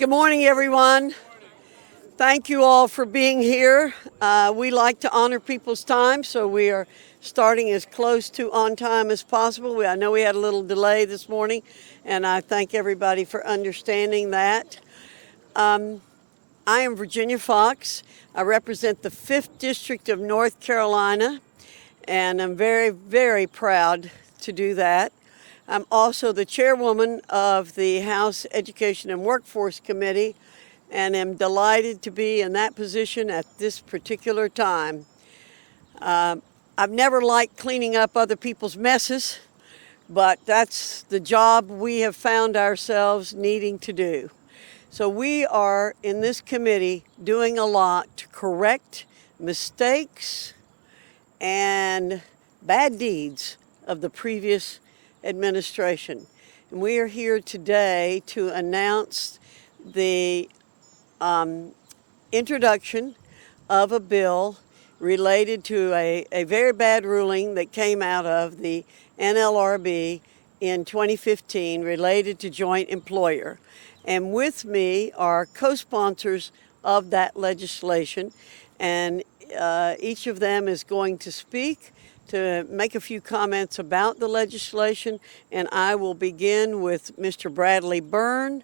Good morning, everyone. Thank you all for being here. We like to honor people's time, so we are starting as close to on time as possible. I know we had a little delay this morning, and I thank everybody for understanding that. I am Virginia Fox. I represent the 5th District of North Carolina, and I'm very, very proud to do that. I'm also the chairwoman of the House Education and Workforce Committee, and am delighted to be in that position at this particular time. I've never liked cleaning up other people's messes, but that's the job we have found ourselves needing to do. So we are in this committee doing a lot to correct mistakes and bad deeds of the previous administration. And we are here today to announce the introduction of a bill related to a very bad ruling that came out of the NLRB in 2015 related to joint employer. And with me are co-sponsors of that legislation, and each of them is going to speak to make a few comments about the legislation, and I will begin with Mr. Bradley Byrne,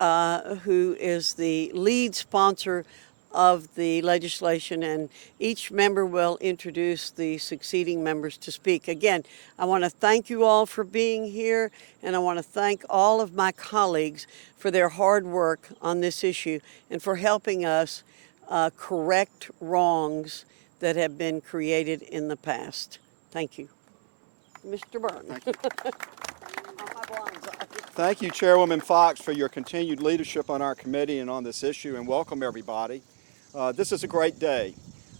who is the lead sponsor of the legislation, and each member will introduce the succeeding members to speak. Again, I want to thank you all for being here, and I want to thank all of my colleagues for their hard work on this issue and for helping us correct wrongs that have been created in the past. Thank you. Mr. Byrne. Thank you. Thank you, Chairwoman Fox, for your continued leadership on our committee and on this issue, and welcome everybody. This is a great day.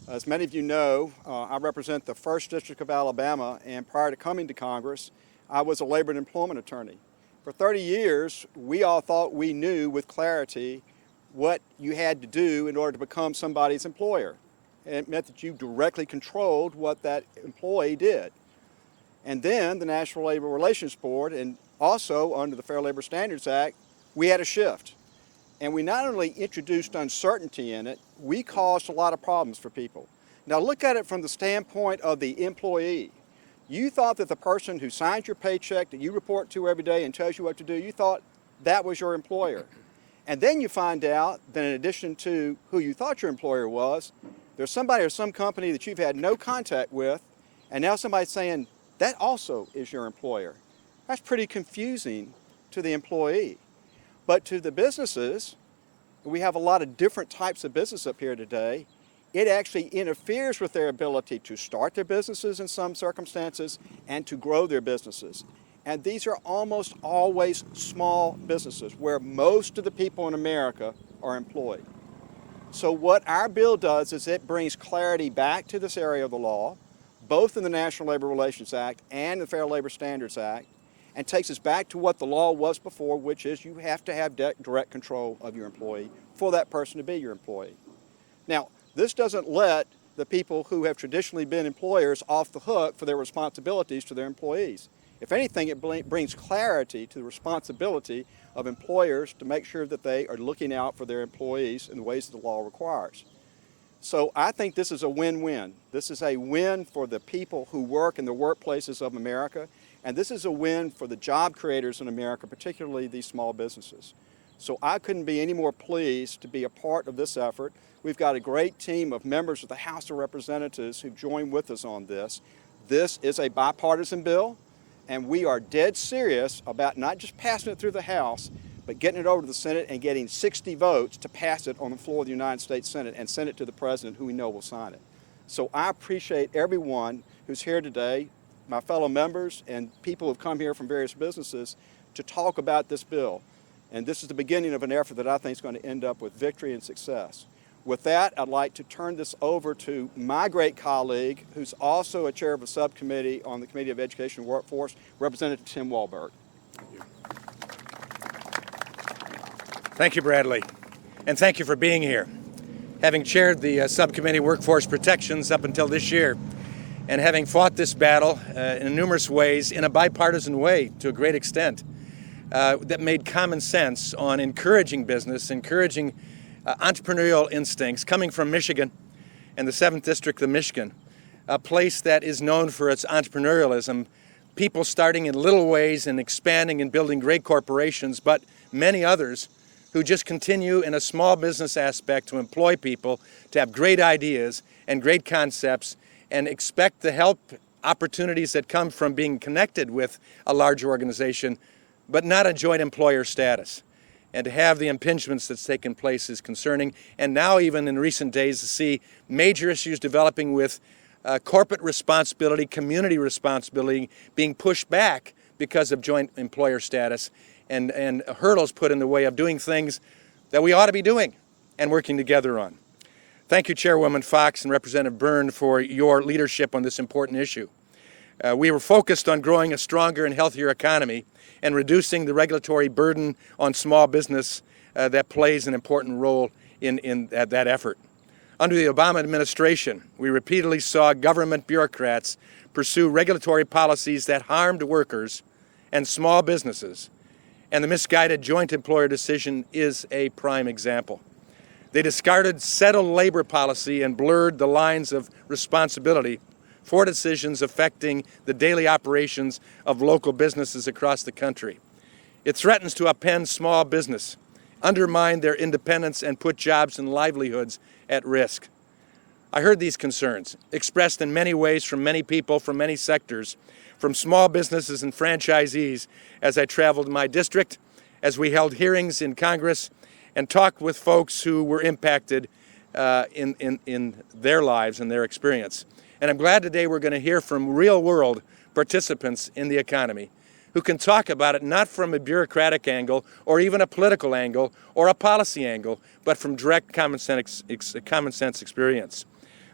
As many of you know, I represent the 1st District of Alabama, and prior to coming to Congress, I was a labor and employment attorney. For 30 years, we all thought we knew with clarity what you had to do in order to become somebody's employer. And it meant that you directly controlled what that employee did. And then the National Labor Relations Board, and also under the Fair Labor Standards Act, we had a shift. And we not only introduced uncertainty in it, we caused a lot of problems for people. Now look at it from the standpoint of the employee. You thought that the person who signs your paycheck that you report to every day and tells you what to do, you thought that was your employer. And then you find out that in addition to who you thought your employer was, there's somebody or some company that you've had no contact with, and now somebody's saying that also is your employer. That's pretty confusing to the employee. But to the businesses, we have a lot of different types of business up here today. It actually interferes with their ability to start their businesses in some circumstances and to grow their businesses. And these are almost always small businesses where most of the people in America are employed. So what our bill does is it brings clarity back to this area of the law, both in the National Labor Relations Act and the Fair Labor Standards Act, and takes us back to what the law was before, which is you have to have direct control of your employee for that person to be your employee. Now, this doesn't let the people who have traditionally been employers off the hook for their responsibilities to their employees. If anything, it brings clarity to the responsibility of employers to make sure that they are looking out for their employees in the ways that the law requires. So I think this is a win-win. This is a win for the people who work in the workplaces of America, and this is a win for the job creators in America, particularly these small businesses. So I couldn't be any more pleased to be a part of this effort. We've got a great team of members of the House of Representatives who've joined with us on this. This is a bipartisan bill, and we are dead serious about not just passing it through the House, but getting it over to the Senate and getting 60 votes to pass it on the floor of the United States Senate and send it to the President, who we know will sign it. So I appreciate everyone who's here today, my fellow members and people who've come here from various businesses to talk about this bill. And this is the beginning of an effort that I think is going to end up with victory and success. With that, I'd like to turn this over to my great colleague, who's also a chair of a subcommittee on the Committee of Education and Workforce, Representative Tim Walberg. Thank you, Bradley, and thank you for being here. Having chaired the Subcommittee Workforce Protections up until this year, and having fought this battle in numerous ways, in a bipartisan way to a great extent, that made common sense on encouraging business, encouraging entrepreneurial instincts, coming from Michigan and the 7th District of Michigan, a place that is known for its entrepreneurialism, people starting in little ways and expanding and building great corporations, but many others who just continue in a small business aspect to employ people, to have great ideas and great concepts, and expect the help opportunities that come from being connected with a large organization, but not a joint employer status. And to have the impingements that's taken place is concerning. And now, even in recent days, to see major issues developing with corporate responsibility, community responsibility being pushed back because of joint employer status, and hurdles put in the way of doing things that we ought to be doing and working together on. Thank you, Chairwoman Fox and Representative Byrne, for your leadership on this important issue. We were focused on growing a stronger and healthier economy and reducing the regulatory burden on small business that plays an important role in that effort. Under the Obama administration, we repeatedly saw government bureaucrats pursue regulatory policies that harmed workers and small businesses, and the misguided joint employer decision is a prime example. They discarded settled labor policy and blurred the lines of responsibility for decisions affecting the daily operations of local businesses across the country. It threatens to upend small business, undermine their independence, and put jobs and livelihoods at risk. I heard these concerns expressed in many ways from many people from many sectors, from small businesses and franchisees, as I traveled my district, as we held hearings in Congress, and talked with folks who were impacted in their lives and their experience. And I'm glad today we're going to hear from real-world participants in the economy who can talk about it not from a bureaucratic angle or even a political angle or a policy angle, but from direct common sense experience.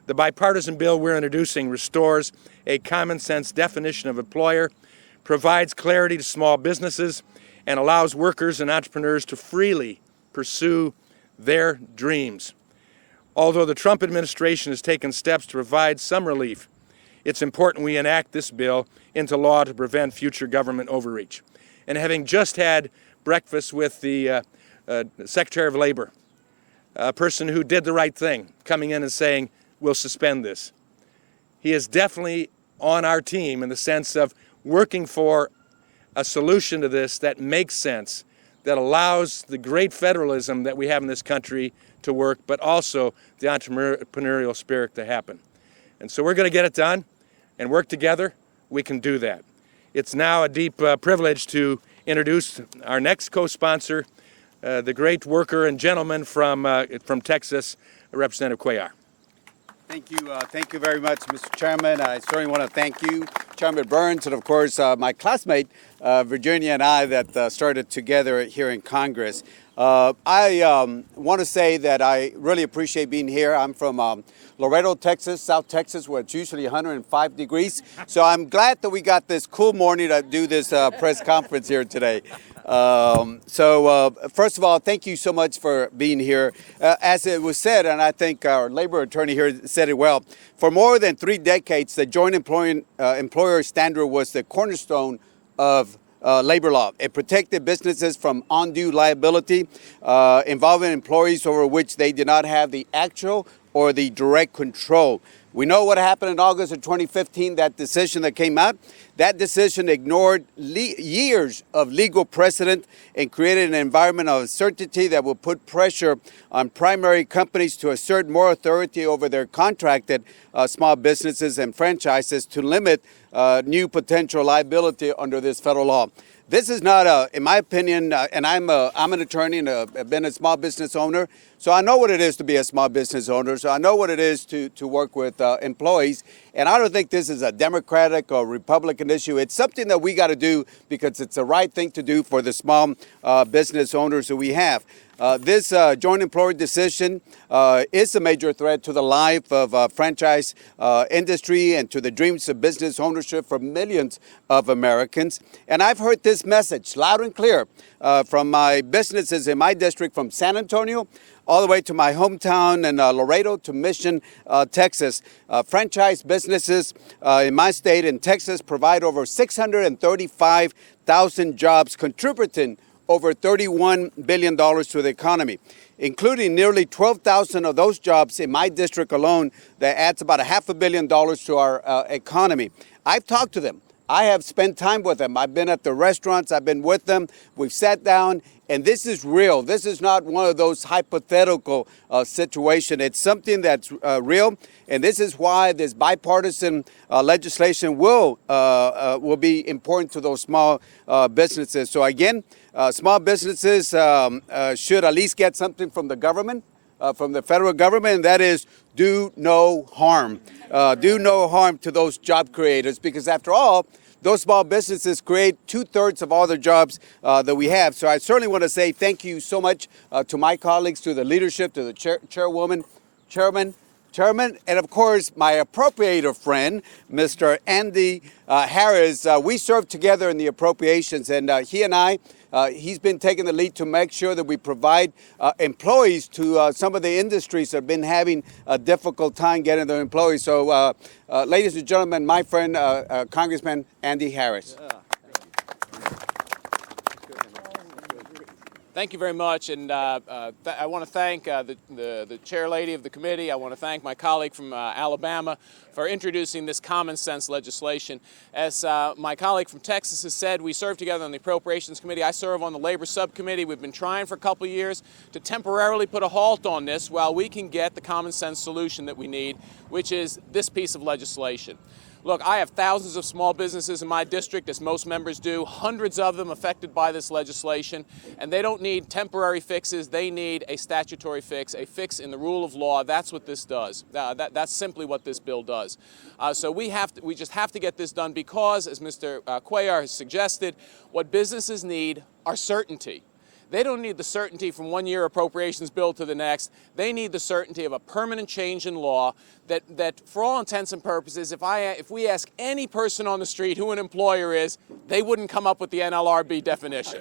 The bipartisan bill we're introducing restores a common sense definition of employer, provides clarity to small businesses, and allows workers and entrepreneurs to freely pursue their dreams. Although the Trump administration has taken steps to provide some relief, it's important we enact this bill into law to prevent future government overreach. And having just had breakfast with the Secretary of Labor, a person who did the right thing, coming in and saying, we'll suspend this. He is definitely on our team in the sense of working for a solution to this that makes sense, that allows the great federalism that we have in this country to work, but also the entrepreneurial spirit to happen. And so we're going to get it done and work together. We can do that. It's now a deep privilege to introduce our next co-sponsor, the great worker and gentleman from Texas, Representative Cuellar. Thank you very much, Mr. Chairman. I certainly want to thank you, Chairman Burns, and of course my classmate Virginia and I that started together here in Congress. I want to say that I really appreciate being here. I'm from Laredo, Texas, South Texas, where it's usually 105 degrees. So I'm glad that we got this cool morning to do this press conference here today. First of all, thank you so much for being here. As it was said, and I think our labor attorney here said it well, for more than 3 decades, the joint employer standard was the cornerstone of labor law. It protected businesses from undue liability involving employees over which they did not have the actual or the direct control. We know what happened in August of 2015, that decision that came out. That decision ignored years of legal precedent and created an environment of uncertainty that will put pressure on primary companies to assert more authority over their contracted small businesses and franchises to limit new potential liability under this federal law. This is not, in my opinion, and I'm an attorney and I've been a small business owner, so I know what it is to be a small business owner, so I know what it is to work with employees, and I don't think this is a Democratic or Republican issue. It's something that we got to do because it's the right thing to do for the small business owners that we have. This joint employer decision is a major threat to the life of franchise industry and to the dreams of business ownership for millions of Americans. And I've heard this message loud and clear from my businesses in my district, from San Antonio all the way to my hometown in Laredo to Mission, Texas. Franchise businesses in my state in Texas provide over 635,000 jobs, contributing over $31 billion to the economy, including nearly 12,000 of those jobs in my district alone. That adds about $500 million to our economy. I've talked to them. I have spent time with them. I've been at the restaurants. I've been with them. We've sat down, and this is real. This is not one of those hypothetical situations. It's something that's real, and this is why this bipartisan legislation will be important to those small businesses. So again, small businesses should at least get something from the government, from the federal government, and that is do no harm. Do no harm to those job creators, because after all, those small businesses create 2/3 of all the jobs that we have. So I certainly want to say thank you so much to my colleagues, to the leadership, to the chairwoman, chairman, and of course my appropriator friend, Mr. Andy Harris. We served together in the appropriations, and he and I, he's been taking the lead to make sure that we provide employees to some of the industries that have been having a difficult time getting their employees. So, ladies and gentlemen, my friend, Congressman Andy Harris. Thank you very much, and I want to thank the chair lady of the committee. I want to thank my colleague from Alabama for introducing this common sense legislation. As my colleague from Texas has said, we serve together on the Appropriations Committee. I serve on the Labor Subcommittee. We've been trying for a couple of years to temporarily put a halt on this while we can get the common sense solution that we need, which is this piece of legislation. Look, I have thousands of small businesses in my district, as most members do, hundreds of them affected by this legislation, and they don't need temporary fixes. They need a statutory fix, a fix in the rule of law. That's what this does. That's simply what this bill does. So we just have to get this done because, as Mr. Cuellar has suggested, what businesses need are certainty. They don't need the certainty from one year appropriations bill to the next. They need the certainty of a permanent change in law that for all intents and purposes, if we ask any person on the street who an employer is, they wouldn't come up with the NLRB definition.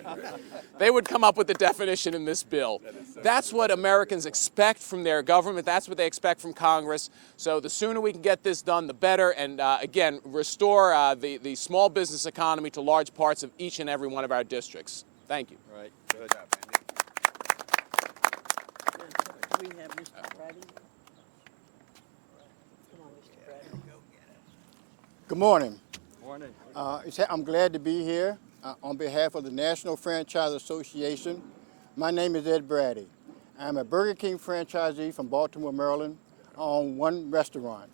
They would come up with the definition in this bill. That's what Americans expect from their government. That's what they expect from Congress. So the sooner we can get this done, the better, and again, restore the small business economy to large parts of each and every one of our districts. Thank you. Right. Good job, Andy. Do we have Mr. Brady? Come on, Mr. Brady. Good morning. Morning. I'm glad to be here on behalf of the National Franchise Association. My name is Ed Brady. I'm a Burger King franchisee from Baltimore, Maryland. I own one restaurant.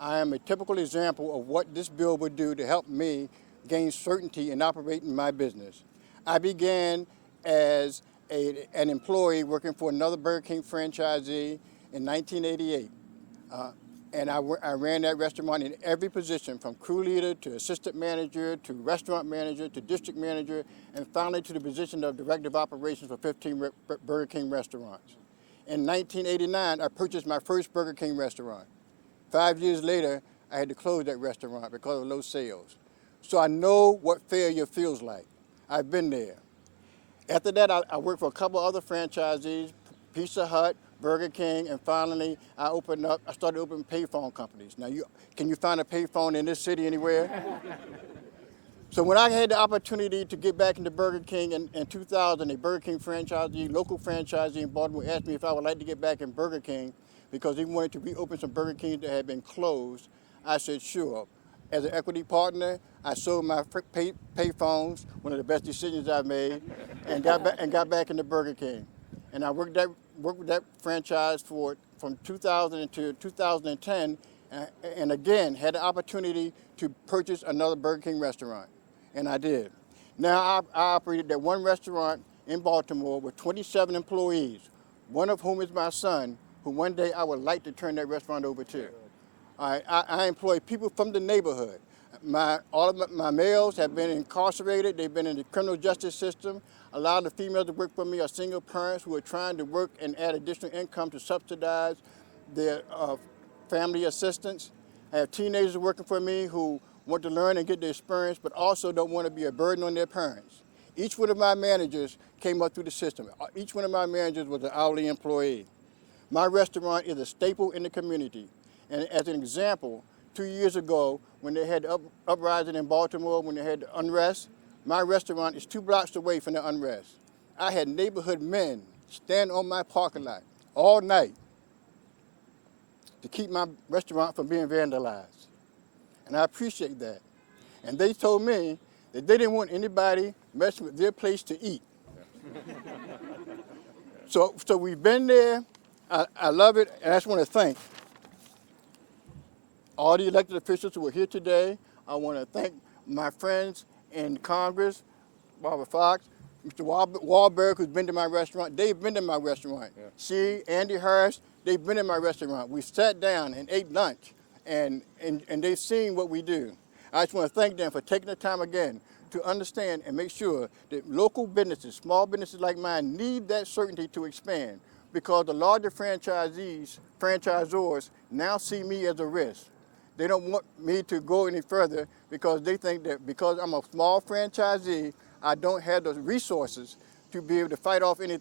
I am a typical example of what this bill would do to help me gain certainty in operating my business. I began as an employee working for another Burger King franchisee in 1988. And I ran that restaurant in every position, from crew leader to assistant manager to restaurant manager to district manager, and finally to the position of director of operations for 15 Burger King restaurants. In 1989, I purchased my first Burger King restaurant. 5 years later, I had to close that restaurant because of low sales. So I know what failure feels like. I've been there. After that, I worked for a couple other franchisees, Pizza Hut, Burger King, and finally I started opening payphone companies. Now, can you find a payphone in this city anywhere? So when I had the opportunity to get back into Burger King in 2000, a Burger King franchisee, local franchisee in Baltimore, asked me if I would like to get back in Burger King because he wanted to reopen some Burger Kings that had been closed. I said, sure. As an equity partner, I sold my payphones, one of the best decisions I've made, and got back into Burger King. And I worked with that franchise from 2000 to 2010, and again had the opportunity to purchase another Burger King restaurant, and I did. Now I operated that one restaurant in Baltimore with 27 employees, one of whom is my son, who one day I would like to turn that restaurant over to. I employ people from the neighborhood. All of my males have been incarcerated. They've been in the criminal justice system. A lot of the females that work for me are single parents who are trying to work and add additional income to subsidize their family assistance. I have teenagers working for me who want to learn and get the experience, but also don't want to be a burden on their parents. Each one of my managers came up through the system. Each one of my managers was an hourly employee. My restaurant is a staple in the community. And as an example, 2 years ago, when they had the uprising in Baltimore, when they had the unrest, my restaurant is 2 blocks away from the unrest. I had neighborhood men stand on my parking lot all night to keep my restaurant from being vandalized. And I appreciate that. And they told me that they didn't want anybody messing with their place to eat. So we've been there. I love it, and I just want to thank all the elected officials who are here today. I want to thank my friends in Congress, Barbara Fox, Mr. Wahlberg, who's been to my restaurant. They've been to my restaurant. Yeah. She, Andy Harris, they've been in my restaurant. We sat down and ate lunch, and they've seen what we do. I just want to thank them for taking the time again to understand and make sure that local businesses, small businesses like mine, need that certainty to expand, because the larger franchisors now see me as a risk. They don't want me to go any further because they think that because I'm a small franchisee, I don't have the resources to be able to fight off any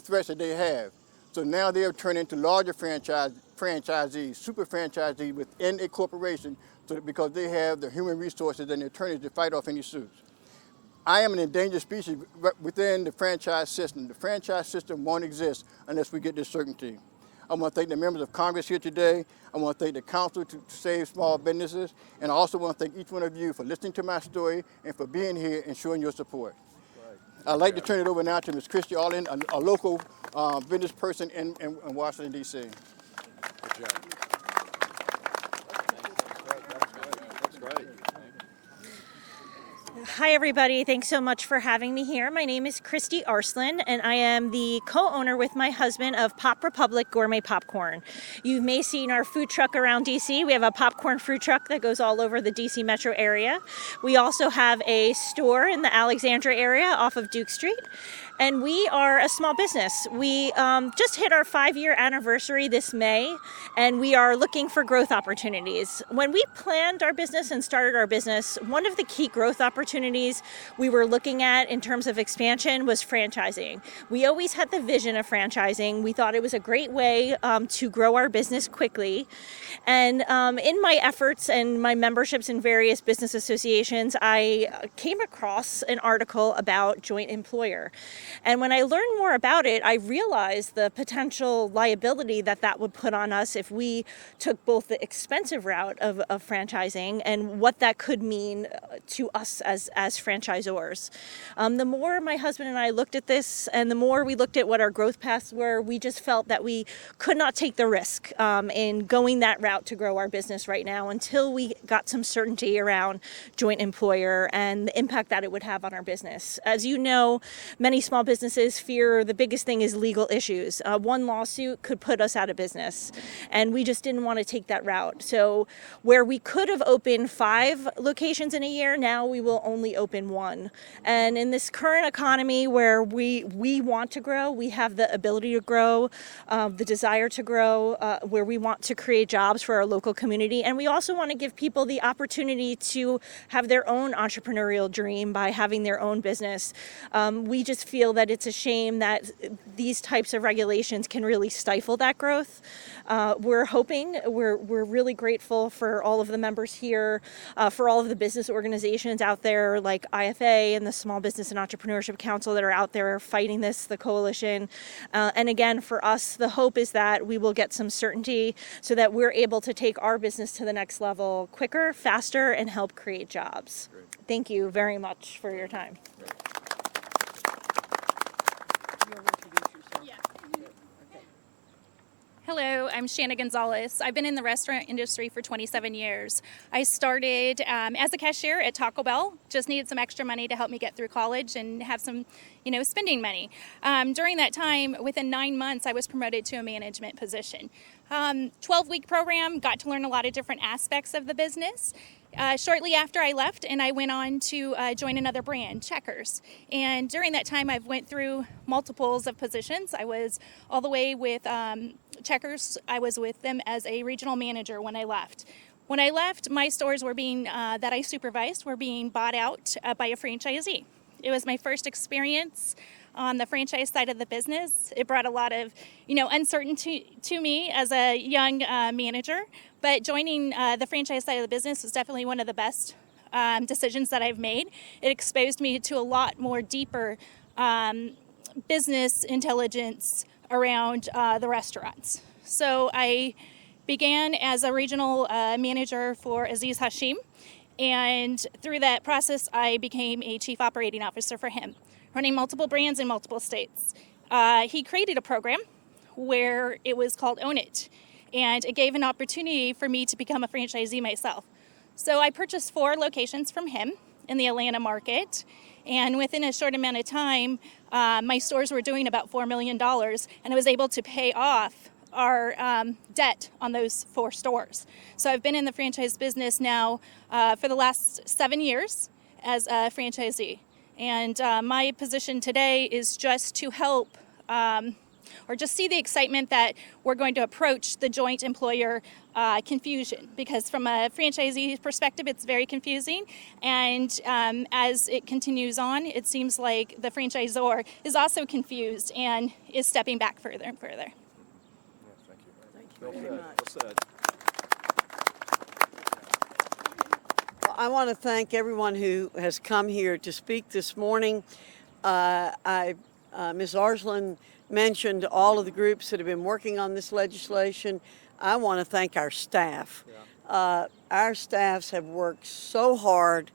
threats that they have. So now they're turning into larger franchisees, super franchisees within a corporation, because they have the human resources and the attorneys to fight off any suits. I am an endangered species within the franchise system. The franchise system won't exist unless we get this certainty. I want to thank the members of Congress here today. I want to thank the Council to Save Small Businesses. And I also want to thank each one of you for listening to my story and for being here and showing your support. Right. I'd like to turn it over now to Ms. Christy Arlen, a local business person in Washington, D.C. Good job. That's great. Hi, everybody. Thanks so much for having me here. My name is Christy Arslan, and I am the co-owner with my husband of Pop Republic Gourmet Popcorn. You may have seen our food truck around D.C. We have a popcorn food truck that goes all over the D.C. metro area. We also have a store in the Alexandria area off of Duke Street. And we are a small business. We just hit our 5-year anniversary this May, and we are looking for growth opportunities. When we planned our business and started our business, one of the key growth opportunities we were looking at in terms of expansion was franchising. We always had the vision of franchising. We thought it was a great way to grow our business quickly. And in my efforts and my memberships in various business associations, I came across an article about joint employer. And when I learned more about it, I realized the potential liability that would put on us if we took both the expensive route of franchising and what that could mean to us as franchisors. The more my husband and I looked at this, and the more we looked at what our growth paths were, we just felt that we could not take the risk in going that route to grow our business right now until we got some certainty around joint employer and the impact that it would have on our business. As you know, many small businesses fear the biggest thing is legal issues. One lawsuit could put us out of business, and we just didn't want to take that route. So where we could have opened 5 locations in a year, now we will only open 1. And in this current economy where we want to grow, we have the ability to grow, the desire to grow, where we want to create jobs for our local community, and we also want to give people the opportunity to have their own entrepreneurial dream by having their own business. We just feel that it's a shame that these types of regulations can really stifle that growth. We're really grateful for all of the members here, for all of the business organizations out there like IFA and the Small Business and Entrepreneurship Council that are out there fighting this, the coalition. And again, for us, the hope is that we will get some certainty so that we're able to take our business to the next level quicker, faster, and help create jobs. Great. Thank you very much for your time. Great. Hello, I'm Shanna Gonzalez. I've been in the restaurant industry for 27 years. I started as a cashier at Taco Bell, just needed some extra money to help me get through college and have some, spending money. During that time, within 9 months, I was promoted to a management position. 12-week program, got to learn a lot of different aspects of the business. Shortly after I left, and I went on to join another brand, Checkers. And during that time, I went through multiples of positions. I was all the way with Checkers. I was with them as a regional manager when I left. When I left, my stores were being that I supervised were being bought out by a franchisee. It was my first experience. on the franchise side of the business. It brought a lot of, uncertainty to me as a young manager, but joining the franchise side of the business was definitely one of the best decisions that I've made. It exposed me to a lot more deeper business intelligence around the restaurants. So I began as a regional manager for Aziz Hashim, and through that process I became a chief operating officer for him, running multiple brands in multiple states. He created a program where it was called Own It, and it gave an opportunity for me to become a franchisee myself. So I purchased 4 locations from him in the Atlanta market, and within a short amount of time, my stores were doing about $4 million, and I was able to pay off our debt on those 4 stores. So I've been in the franchise business now for the last 7 years as a franchisee. And my position today is just to help or just see the excitement that we're going to approach the joint employer confusion, because from a franchisee perspective it's very confusing, and as it continues on it seems like the franchisor is also confused and is stepping back further and further. Well said. Well, I want to thank everyone who has come here to speak this morning. Ms. Arslan mentioned all of the groups that have been working on this legislation. I want to thank our staff. Our staffs have worked so hard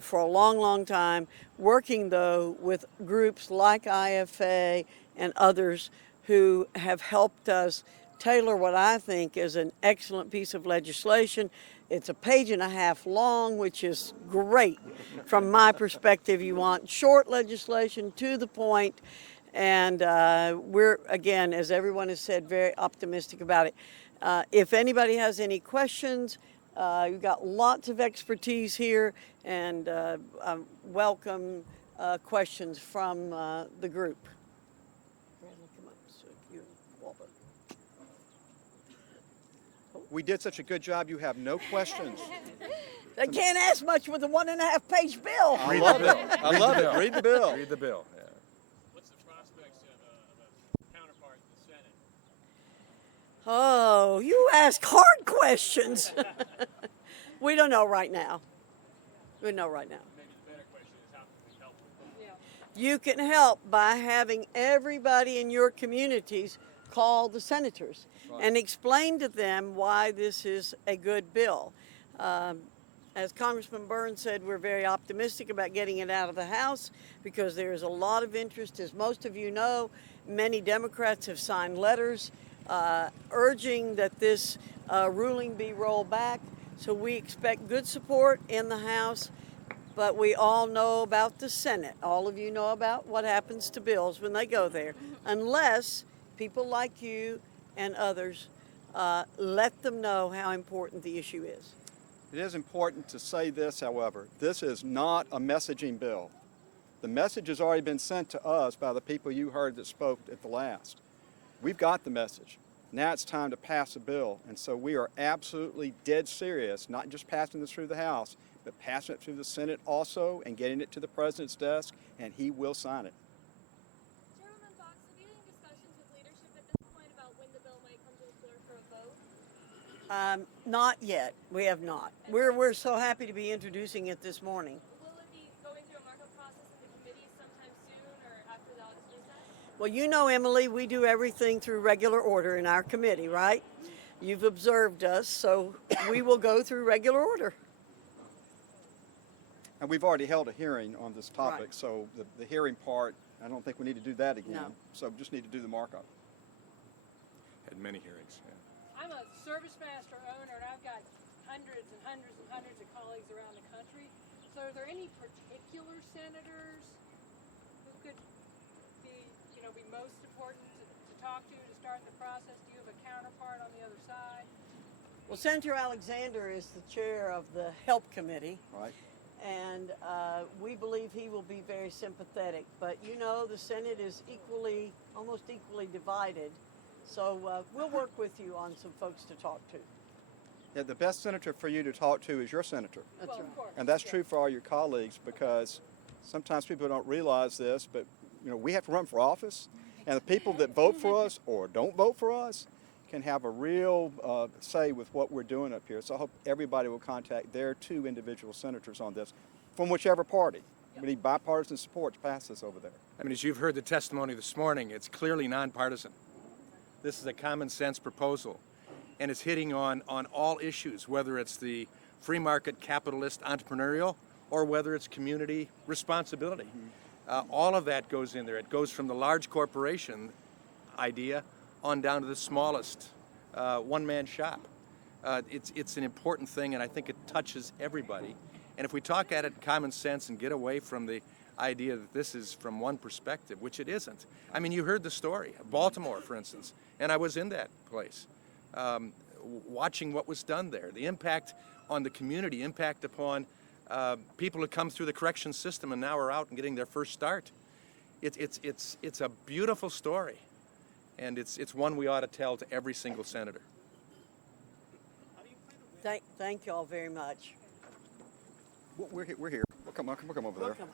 for a long, long time, working though with groups like IFA and others who have helped us tailor what I think is an excellent piece of legislation. It's a page and a half long, which is great from my perspective. You want short legislation, to the point, and we're, again, as everyone has said, very optimistic about it. If anybody has any questions, you've got lots of expertise here, and welcome questions from the group. We did such a good job, you have no questions. They can't ask much with a 1.5-page bill. I love it. I love it. Read the bill. Read the bill. Yeah. What's the prospects of a counterpart in the Senate? Oh, you ask hard questions. We don't know right now. We don't know right now. Maybe the better question is, how can we help with that? You can help by having everybody in your communities call the senators and explain to them why this is a good bill. As Congressman Burns said, we're very optimistic about getting it out of the House because there is a lot of interest. As most of you know, many Democrats have signed letters urging that this ruling be rolled back. So we expect good support in the House, but we all know about the Senate. All of you know about what happens to bills when they go there, unless people like you and others let them know how important the issue is. It is important to say this, however. This is not a messaging bill. The message has already been sent to us by the people you heard that spoke at the last. We've got the message. Now it's time to pass a bill, and so we are absolutely dead serious, not just passing this through the House, but passing it through the Senate also and getting it to the President's desk, and he will sign it. Chairwoman Fox, have you had discussions with leadership at this point about when the bill might come to the floor for a vote? Not yet. We have not. We're so happy to be introducing it this morning. Will it be going through a markup process in the committee sometime soon or after the August recess? Well, you know, Emily, we do everything through regular order in our committee, right? You've observed us, so we will go through regular order. And we've already held a hearing on this topic, Right. so the hearing part, I don't think we need to do that again. No. So just need to do the markup. Had many hearings. Yeah. I'm a ServiceMaster owner, and I've got hundreds and hundreds and hundreds of colleagues around the country. So are there any particular senators who could be most important to talk to start the process? Do you have a counterpart on the other side? Well, Senator Alexander is the chair of the Help Committee, Right? and we believe he will be very sympathetic. But you know, the Senate is almost equally divided. So we'll work with you on some folks to talk to. Yeah, the best senator for you to talk to is your senator. That's right. Of course. And that's true for all your colleagues, because sometimes people don't realize this, but we have to run for office, and the people that vote for us or don't vote for us can have a real say with what we're doing up here. So I hope everybody will contact their 2 individual senators on this from whichever party. We need bipartisan support to pass this over there. I mean, as you've heard the testimony this morning, it's clearly nonpartisan. This is a common sense proposal, and it's hitting on all issues, whether it's the free market capitalist entrepreneurial or whether it's community responsibility. All of that goes in there. It goes from the large corporation idea on down to the smallest one-man shop. It's an important thing, and I think it touches everybody. And if we talk at it in common sense and get away from the idea that this is from one perspective, which it isn't. I mean, you heard the story, Baltimore, for instance, and I was in that place, watching what was done there, the impact on the community, impact upon people who come through the corrections system and now are out and getting their first start. It's a beautiful story, and it's one we ought to tell to every single senator. Thank you all very much. We're here. We'll come over there. Welcome.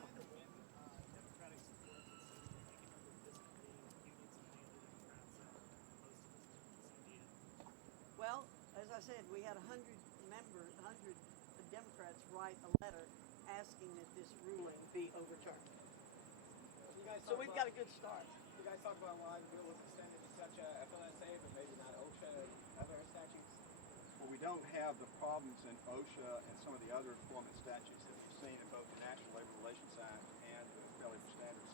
Well, as I said, we had 100 Democrats write a letter asking that this ruling be overturned. So we've got a good start. You guys talk about why the bill was extended to such a FLSA, but maybe not OSHA and other statutes? Well, we don't have the problems in OSHA and some of the other employment statutes that we've seen in both the National Labor Relations Act and the Fair Labor Standards